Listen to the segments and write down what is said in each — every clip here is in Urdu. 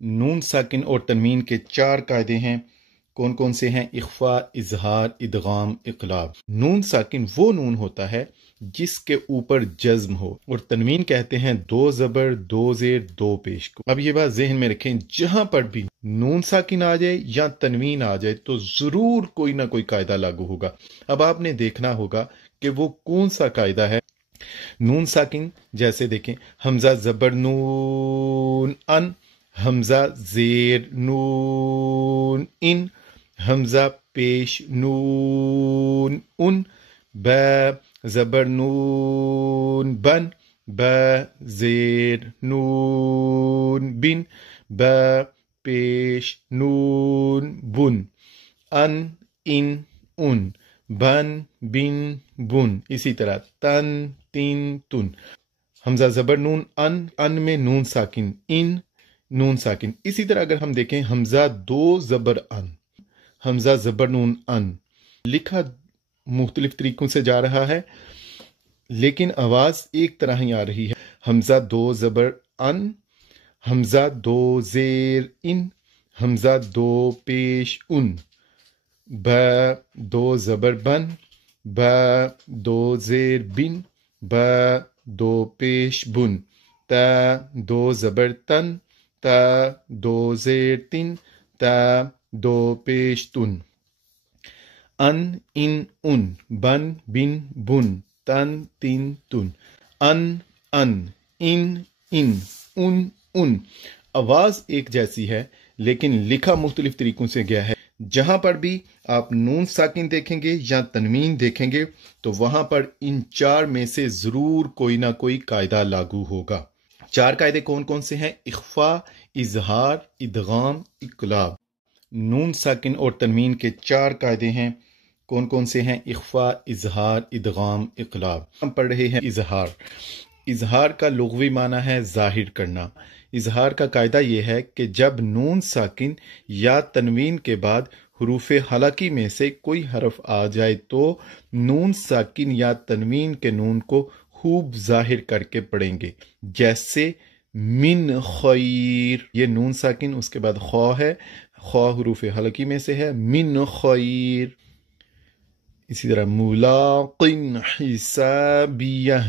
نون ساکن اور تنوین کے 4 قاعدے ہیں۔ کون کون سے ہیں؟ اخفا، اظہار، ادغام، اقلاب۔ نون ساکن وہ نون ہوتا ہے جس کے اوپر جزم ہو، اور تنوین کہتے ہیں 2 زبر 2 زیر 2 پیش کو۔ اب یہ بات ذہن میں رکھیں، جہاں پر بھی نون ساکن آ جائے یا تنوین آ جائے تو ضرور کوئی نہ کوئی قاعدہ لاگو ہوگا۔ اب آپ نے دیکھنا ہوگا کہ وہ کون سا قاعدہ ہے۔ نون ساکن جیسے دیکھیں، حمزہ زبر نون ان، حمزہ زیر نون ان، حمزہ پیش نون ان، با زبر نون بن، با زیر نون بن، با پیش نون بن، ان ان ان، بن بن بن، اسی طرح تن تین تن۔ حمزہ زبر نون ان میں نون ساکن، ان نون ساکن۔ اسی طرح اگر ہم دیکھیں حمزہ 2 زبر ان، حمزہ زبر نون ان، لکھا مختلف طریقوں سے جا رہا ہے لیکن آواز ایک طرح ہی آ رہی ہے۔ حمزہ 2 زبر ان، حمزہ 2 زیر ان، حمزہ 2 پیش ان، با 2 زبر بن، با 2 زیر بن، با 2 پیش بن، تا 2 زبر تن، تا 2 زیر تن، تا 2 پیش تن، ان ان، بن بن بن، تن تین تن، ان ان ان۔ آواز ایک جیسی ہے لیکن لکھا مختلف طریقوں سے گیا ہے۔ جہاں پر بھی آپ نون ساکن دیکھیں گے یا تنوین دیکھیں گے تو وہاں پر ان 4 میں سے ضرور کوئی نہ کوئی قاعدہ لاگو ہوگا۔ 4 قاعدے کون کون سے ہیں؟ اخفا، اظہار، ادغام، اقلاب۔ نون ساکن اور تنوین کے 4 قاعدے ہیں۔ کون کون سے ہیں؟ اخفا، اظہار، ادغام، اقلاب۔ ہم پڑھ رہے ہیں اظہار۔ اظہار کا لغوی معنی ہے ظاہر کرنا۔ اظہار کا قاعدہ یہ ہے کہ جب نون ساکن یا تنوین کے بعد حروف حلقی میں سے کوئی حرف آ جائے تو نون ساکن یا تنوین کے نون کو خوب ظاہر کر کے پڑھیں گے، جیسے من خیر، یہ نون ساکن اس کے بعد خو ہے، خو حروف حلقی میں سے ہے، من خیر۔ اسی طرح ملاق حسابیہ،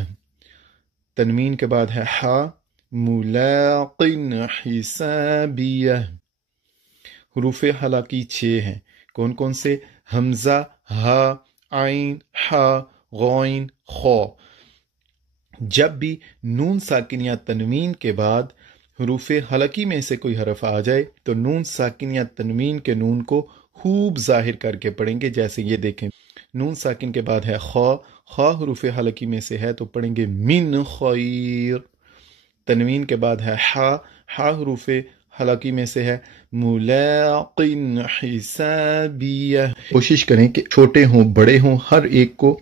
تنوین کے بعد ہے ہا، ملاق حسابیہ۔ حروف حلقی 6 ہیں۔ کون کون سے؟ حمزہ، ہا، عین، ہا، غین، خو۔ جب بھی نون ساکن یا تنوین کے بعد حروف حلقی میں سے کوئی حرف آ جائے تو نون ساکن یا تنوین کے نون کو خوب ظاہر کر کے پڑھیں گے، جیسے یہ دیکھیں نون ساکن کے بعد ہے خو، خو حروف حلقی میں سے ہے تو پڑھیں گے من خیر۔ تنوین کے بعد ہے ہا، ہا حروف حلقی میں سے ہے ملاق حسابیہ۔ کوشش کریں کہ چھوٹے ہوں بڑے ہوں، ہر ایک کو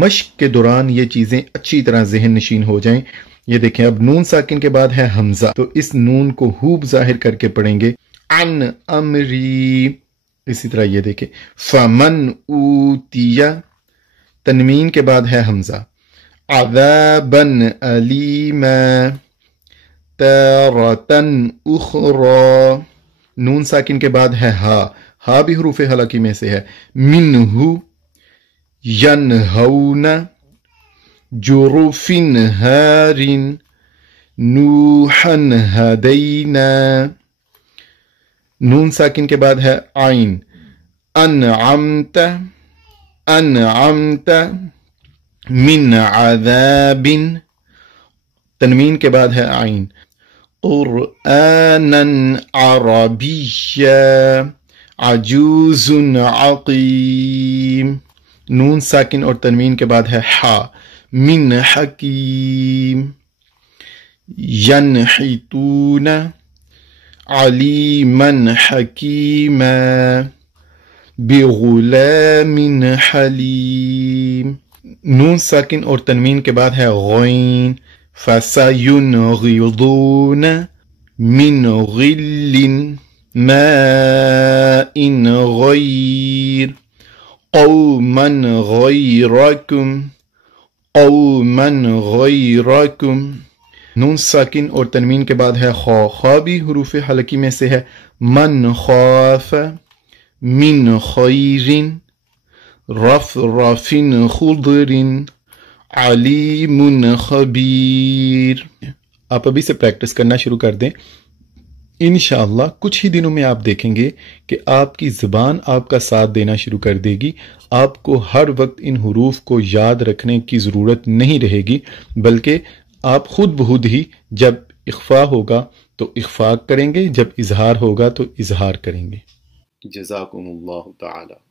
مشق کے دوران یہ چیزیں اچھی طرح ذہن نشین ہو جائیں۔ یہ دیکھیں اب نون ساکن کے بعد ہے حمزہ، تو اس نون کو خوب ظاہر کر کے پڑھیں گے عن امری۔ اسی طرح یہ دیکھیں فمن اوتیا، تنوین کے بعد ہے حمزہ، عذابا علیما، تارةً اخرى، نون ساکن کے بعد ہے ہا، ہا بھی حروف حلقی میں سے ہے، منہ، ینہون، جرف ہار، نوحا ہدینا، نون ساکن کے بعد ہے عین، انعمت، انعمت، من عذاب، تنوین کے بعد ہے عین، قرآنا عربیا، عجوز عقیم، نون ساکن اور تنوین کے بعد ہے حا، من حکیم، ینحتون، علیما حکیما، بغلام حلیم، نون ساکن اور تنوین کے بعد ہے غین، فَسَيُنْغِضُونَ مِنْ غِلٍّ مَاءٍ غَيْرٍ قَوْمًا غَيْرَكُمْ، قَوْمًا غَيْرَكُمْ، نون ساکن اور تنوین کے بعد ہے خا، خا بھی حروف حلقی میں سے ہے. من خاف من خیر رف رافن خضر علیم خبیر. آپ ابھی سے پریکٹس کرنا شروع کر دیں. انشاءاللہ کچھ ہی دنوں میں آپ دیکھیں گے کہ آپ کی زبان آپ کا ساتھ دینا شروع کر دے گی. آپ کو ہر وقت ان حروف کو یاد رکھنے کی ضرورت نہیں رہے گی، بلکہ آپ خود بخود ہی جب اخفا ہوگا تو اخفا کریں گے، جب اظہار ہوگا تو اظہار کریں گے. جزاکم اللہ تعالی.